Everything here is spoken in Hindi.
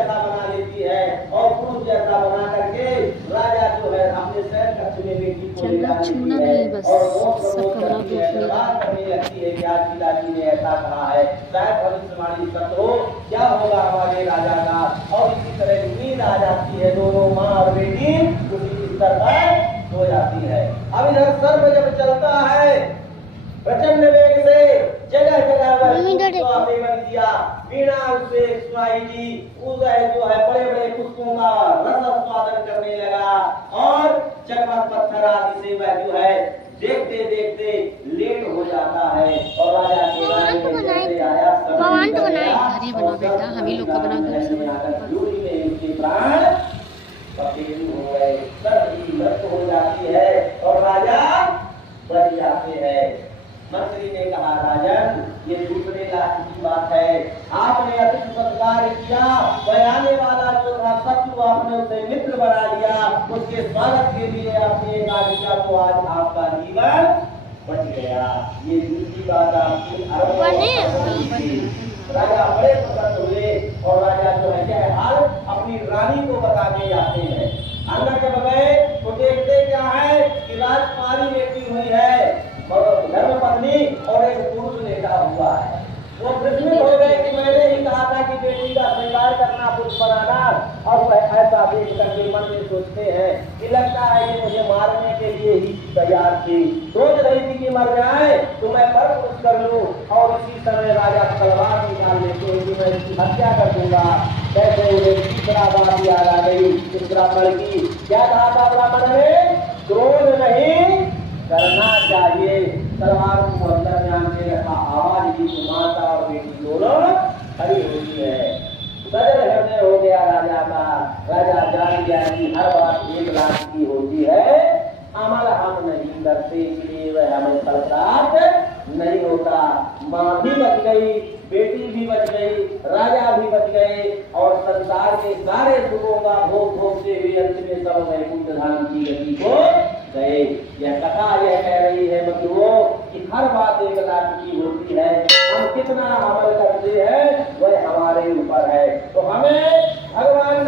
जैसा बना लेती है और पुरुष जैसा बना करके राजा जो है अपने शहर कक्ष में बेटी को ले जाती है और बात करने लगती है कि आज पिताजी ने ऐसा कहा है, शायद भविष्यवाणी सत्य हो, क्या होगा हमारे राजा का। और इसी तरह नींद आ जाती है, दोनों माँ और बेटी उसी बिस्तर पर सो जाती है। अब इधर सर्प जब चलता है प्रचंड वेग से, जगह जगह पर दिया, वीणा उससे सुनाई दी, उदय जो है बड़े बड़े पुष्पों का रस उत्पादन करने लगा और चकमक पत्थर आदि से वह जो है देखते देखते लेट हो जाता है। और राजा के भगवान तो बनाए बना बेटा, हम ही लोग का बना उसके प्राण पखेरु हो गए, सर्दी मृत्यु हो जाती है और राजा बच जाते हैं। मंत्री ने कहा, राजन ये दूसरे लाख की बात है, आपने अतिथि सत्कार किया, वह आने वाला जो था शत्रु आपने उसे मित्र बना लिया, उसके स्वागत के लिए आपने एक आज्ञा को आज आपका जीवन बच गया। ये दूसरी बात आपकी राजा बड़े प्रसन्न हुए और राजा जो है क्या हाल अपनी रानी को बताने जाते हैं। अंदर जब गए तो देखते क्या है कि राजकुमारी लेटी हुई है, धर्म पत्नी और एक पुरुष लेटा हुआ है। वो विस्मित हो गए कि मैंने ही कहा था कि बेटी का श्रृंगार करना, पुरुष बनाना, और वह ऐसा देख करके मन में सोचते हैं कि लगता है कि मुझे मारने के लिए ही तैयार थी, सोच रही थी कि मर जाए तो मैं पर पुरुष कर लूं। और इसी समय राजा तलवार निकाल लेते हैं कि मैं इसकी हत्या कर दूंगा। कैसे उन्हें तीसरा बात याद आ गई इस ब्राह्मण की। क्या कहा था ब्राह्मण ने? क्रोध नहीं करना चाहिए। तलवार को अंदर ध्यान से रखा, आवाज की तो माता और बेटी दोनों खड़ी होती है। सजल हृदय हो गया राजा का। राजा जान गया कि हर बात 1 लाख की होती है, अमल हम नहीं करते, इसलिए वह हमें फलदायक नहीं होता। माँ भी बच गई, बेटी भी बच गई, राजा भी बच गए और संसार के सारे सुखों का भोग भोगते हुए अंत में सब वैकुंठ धाम की गति को गए। यह कथा यह कह रही है बंधुओं कि हर बात 1 लाख की होती है, हम कितना अमल करते हैं वह हमारे ऊपर है। तो हमें भगवान